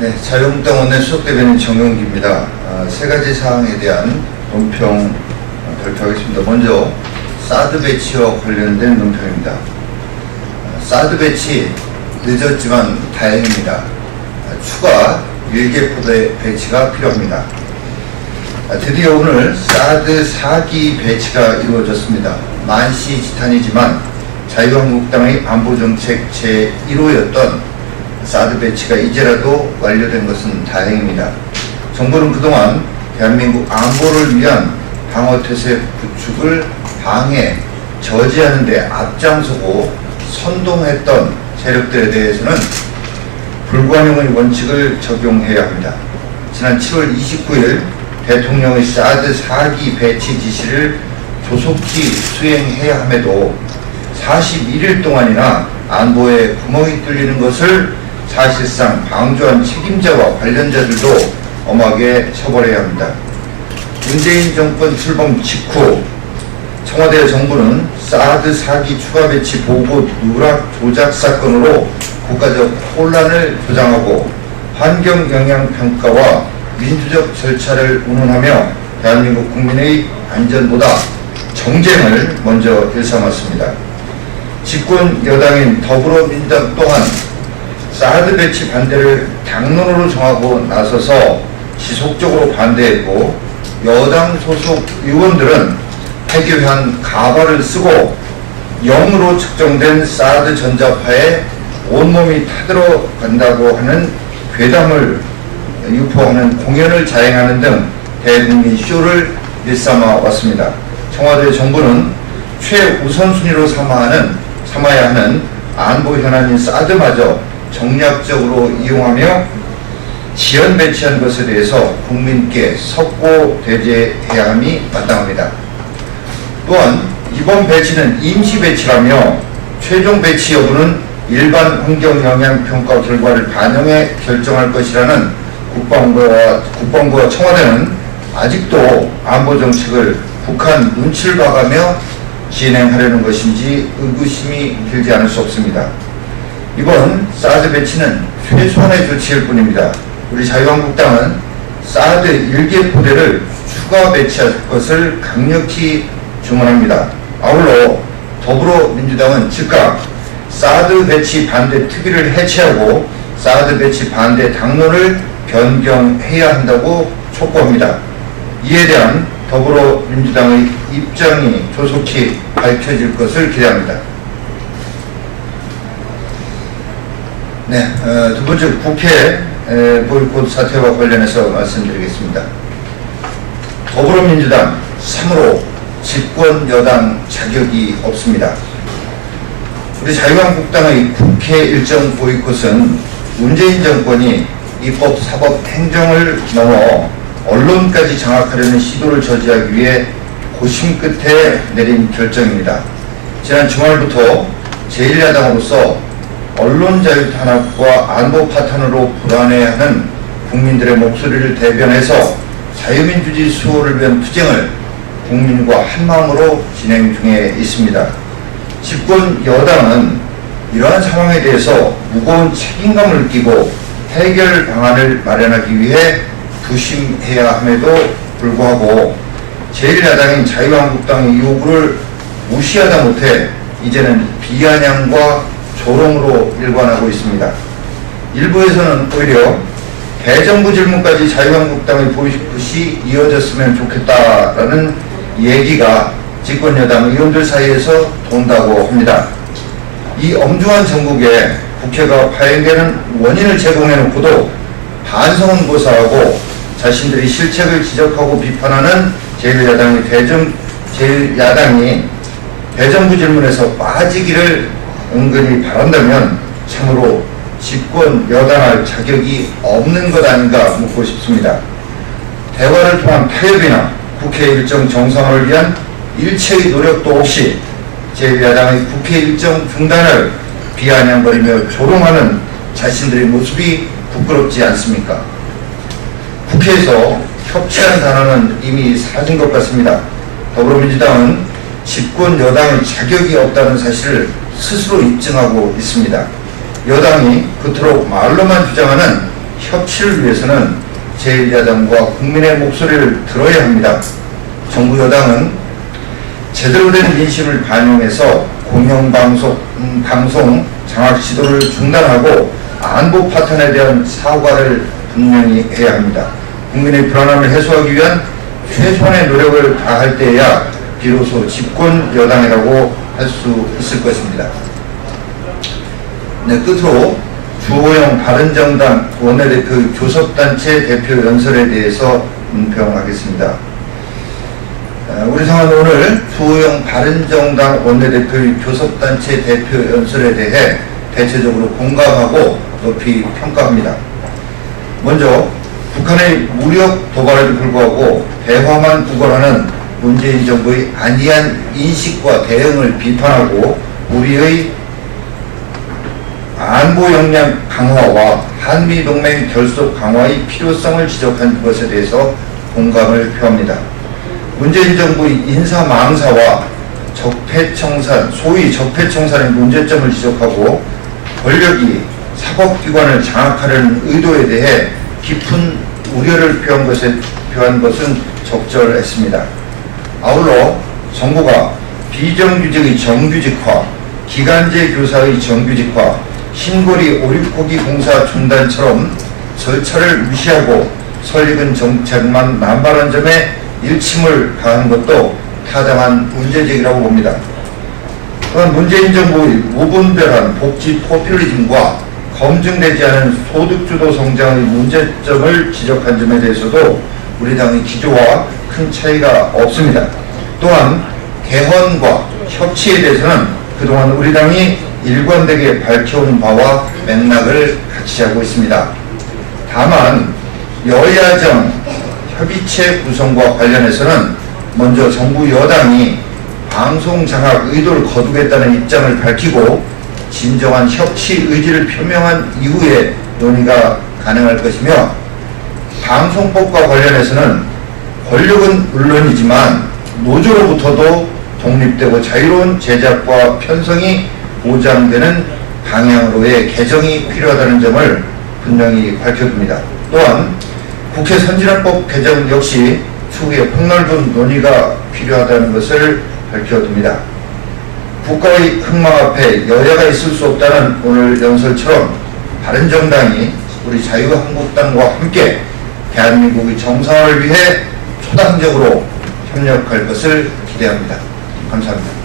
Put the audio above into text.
네, 자유한국당 원내 수석대변인 정용기입니다. 세 가지 사항에 대한 논평 발표하겠습니다. 먼저 사드 배치와 관련된 논평입니다. 사드 배치 늦었지만 다행입니다. 추가 일개포대 배치가 필요합니다. 드디어 오늘 사드 4기 배치가 이루어졌습니다. 만시지탄이지만 자유한국당의 안보정책 제1호였던 사드 배치가 이제라도 완료된 것은 다행입니다. 정부는 그동안 대한민국 안보를 위한 방어태세 구축을 방해, 저지하는 데 앞장서고 선동했던 세력들에 대해서는 불관용의 원칙을 적용해야 합니다. 지난 7월 29일 대통령의 사드 4기 배치 지시를 조속히 수행해야 함에도 41일 동안이나 안보에 구멍이 뚫리는 것을 사실상 방조한 책임자와 관련자들도 엄하게 처벌해야 합니다. 문재인 정권 출범 직후 청와대 정부는 사드 4기 추가 배치 보고 누락 조작 사건으로 국가적 혼란을 조장하고 환경영향평가와 민주적 절차를 운운하며 대한민국 국민의 안전보다 정쟁을 먼저 일삼았습니다. 집권 여당인 더불어민주당 또한 사드 배치 반대를 당론으로 정하고 나서서 지속적으로 반대했고, 여당 소속 의원들은 폐기한 가발을 쓰고 0으로 측정된 사드 전자파에 온몸이 타들어간다고 하는 괴담을 유포하는 공연을 자행하는 등 대국민 쇼를 일삼아 왔습니다. 청와대 정부는 최우선순위로 삼아야 하는 안보 현안인 사드마저 정략적으로 이용하며 지연 배치한 것에 대해서 국민께 석고대죄해야 함이 마땅합니다. 또한 이번 배치는 임시 배치라며 최종 배치 여부는 일반 환경영향평가 결과를 반영해 결정할 것이라는 국방부와 청와대는 아직도 안보정책을 북한 눈치를 봐가며 진행하려는 것인지 의구심이 들지 않을 수 없습니다. 이번 사드 배치는 최소한의 조치일 뿐입니다. 우리 자유한국당은 사드 1개 포대를 추가 배치할 것을 강력히 주문합니다. 아울러 더불어민주당은 즉각 사드 배치 반대 특위를 해체하고 사드 배치 반대 당론을 변경해야 한다고 촉구합니다. 이에 대한 더불어민주당의 입장이 조속히 밝혀질 것을 기대합니다. 네, 두 번째 국회 보이콧 사태와 관련해서 말씀드리겠습니다. 더불어민주당 3으로 집권 여당 자격이 없습니다. 우리 자유한국당의 국회 일정 보이콧은 문재인 정권이 입법, 사법, 행정을 넘어 언론까지 장악하려는 시도를 저지하기 위해 고심 끝에 내린 결정입니다. 지난 주말부터 제1야당으로서 언론 자유 탄압과 안보 파탄으로 불안해하는 국민들의 목소리를 대변해서 자유민주주의 수호를 위한 투쟁을 국민과 한마음으로 진행 중에 있습니다. 집권 여당은 이러한 상황에 대해서 무거운 책임감을 느끼고 해결 방안을 마련하기 위해 부심해야 함에도 불구하고 제1야당인 자유한국당의 요구를 무시하다 못해 이제는 비아냥과 조롱으로 일관하고 있습니다. 일부에서는 오히려 대정부 질문까지 자유한국당의 보이콧이 이어졌으면 좋겠다라는 얘기가 집권 여당 의원들 사이에서 돈다고 합니다. 이 엄중한 정국에 국회가 파행되는 원인을 제공해놓고도 반성은 고사하고 자신들이 실책을 지적하고 비판하는 제1야당이 대정부 질문에서 빠지기를 은근히 바란다면 참으로 집권 여당할 자격이 없는 것 아닌가 묻고 싶습니다. 대화를 통한 타협이나 국회 일정 정상화를 위한 일체의 노력도 없이 제1야당의 국회 일정 중단을 비아냥거리며 조롱하는 자신들의 모습이 부끄럽지 않습니까? 국회에서 협치한 단어는 이미 사라진 것 같습니다. 더불어민주당은 집권 여당의 자격이 없다는 사실을 스스로 입증하고 있습니다. 여당이 그토록 말로만 주장하는 협치를 위해서는 제1야당과 국민의 목소리를 들어야 합니다. 정부 여당은 제대로 된 민심을 반영해서 공영방송 장악 시도를 중단하고 안보 파탄에 대한 사과를 분명히 해야 합니다. 국민의 불안함을 해소하기 위한 최소한의 노력을 다할 때에야 비로소 집권 여당이라고 할 수 있을 것입니다. 네, 끝으로 주호영 바른정당 원내대표 교섭단체 대표 연설에 대해서 논평하겠습니다. 우리 상은 오늘 주호영 바른정당 원내대표의 교섭단체 대표 연설에 대해 대체적으로 공감하고 높이 평가합니다. 먼저 북한의 무력 도발에도 불구하고 대화만 구걸하는 문재인 정부의 안이한 인식과 대응을 비판하고 우리의 안보 역량 강화와 한미동맹 결속 강화의 필요성을 지적한 것에 대해서 공감을 표합니다. 문재인 정부의 인사망사와 적폐청산, 소위 적폐청산의 문제점을 지적하고 권력이 사법기관을 장악하려는 의도에 대해 깊은 우려를 표한 것은 적절했습니다. 아울러 정부가 비정규직의 정규직화, 기간제 교사의 정규직화, 신고리 오륙고기 공사 중단처럼 절차를 무시하고 설익은 정책만 남발한 점에 일침을 가한 것도 타당한 문제제기라고 봅니다. 또한 문재인 정부의 무분별한 복지 포퓰리즘과 검증되지 않은 소득주도 성장의 문제점을 지적한 점에 대해서도 우리 당의 기조와 큰 차이가 없습니다. 또한 개헌과 협치에 대해서는 그동안 우리 당이 일관되게 밝혀온 바와 맥락을 같이 하고 있습니다. 다만 여야정 협의체 구성과 관련해서는 먼저 정부 여당이 방송 장악 의도를 거두겠다는 입장을 밝히고 진정한 협치 의지를 표명한 이후에 논의가 가능할 것이며, 방송법과 관련해서는 권력은 물론이지만 노조로부터도 독립되고 자유로운 제작과 편성이 보장되는 방향으로의 개정이 필요하다는 점을 분명히 밝혀둡니다. 또한 국회 선진화법 개정 역시 추후에 폭넓은 논의가 필요하다는 것을 밝혀둡니다. 국가의 흥망 앞에 여야가 있을 수 없다는 오늘 연설처럼 바른정당이 우리 자유한국당과 함께 대한민국의 정상화를 위해 초당적으로 협력할 것을 기대합니다. 감사합니다.